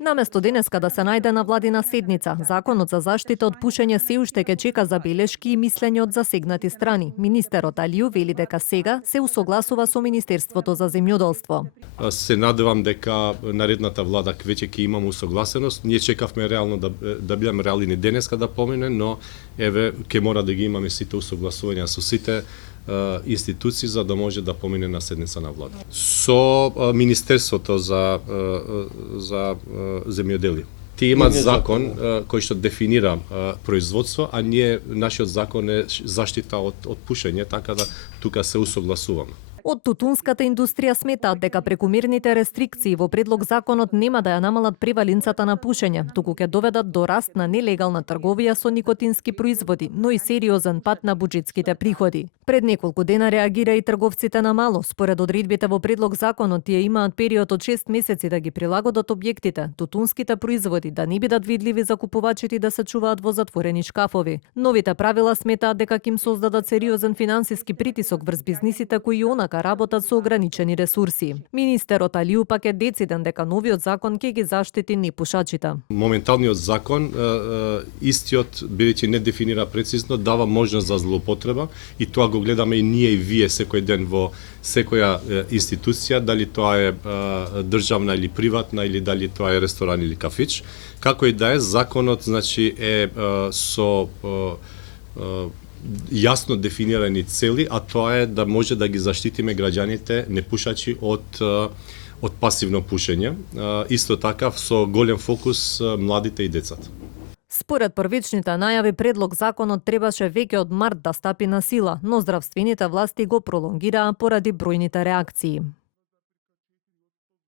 Наместо денеска да се најде на владина седница, Законот за заштита од пушење се уште ќе чека забелешки и мислење од засегнати страни. Министерот Алију вели дека сега се усогласува со Министерството за земјоделство. Се надевам дека наредната влада веќе ќе имаме усогласеност. Ние чекавме реално да бидеме реални денеска да помине, но еве ќе мора да ги имаме сите усогласувања со сите институции за да може да помине на седница на влада. Со Министерството за земјоделие. Тие имаат закон кој што дефинира производство, а нашиот закон е заштита од пушење, така да тука се усогласуваме. Од тутунската индустрија сметаат дека прекумерните рестрикции во предлог законот нема да ја намалат превалинцата на пушење, туку ќе доведат до раст на нелегална трговија со никотински производи, но и сериозен пат на буџетските приходи. Пред неколку дена реагира и трговците на мало. Според одредбите во предлог законот, тие имаат период од 6 месеци да ги прилагодат објектите, тутунските производи да не бидат видливи за купувачите и да се чуваат во затворени шкафови. Новите правила сметаат дека ќе им создадат сериозен финансиски притисок врз бизнисите кои онака работат со ограничени ресурси. Министерот Алију пак е дециден дека новиот закон ќе ги заштити непушачите. Моменталниот закон, истиот, бидејќи не дефинира прецизно, дава можност за злоупотреба и тоа го гледаме и ние и вие секој ден во секоја институција, дали тоа е државна или приватна, или дали тоа е ресторан или кафич. Како и да е, законот значи е со јасно дефинирани цели, а тоа е да може да ги заштитиме граѓаните непушачи од пасивно пушење. Исто така со голем фокус младите и децата. Според првичните најави, предлог законот требаше веќе од март да стапи на сила, но здравствените власти го пролонгираа поради бројните реакции.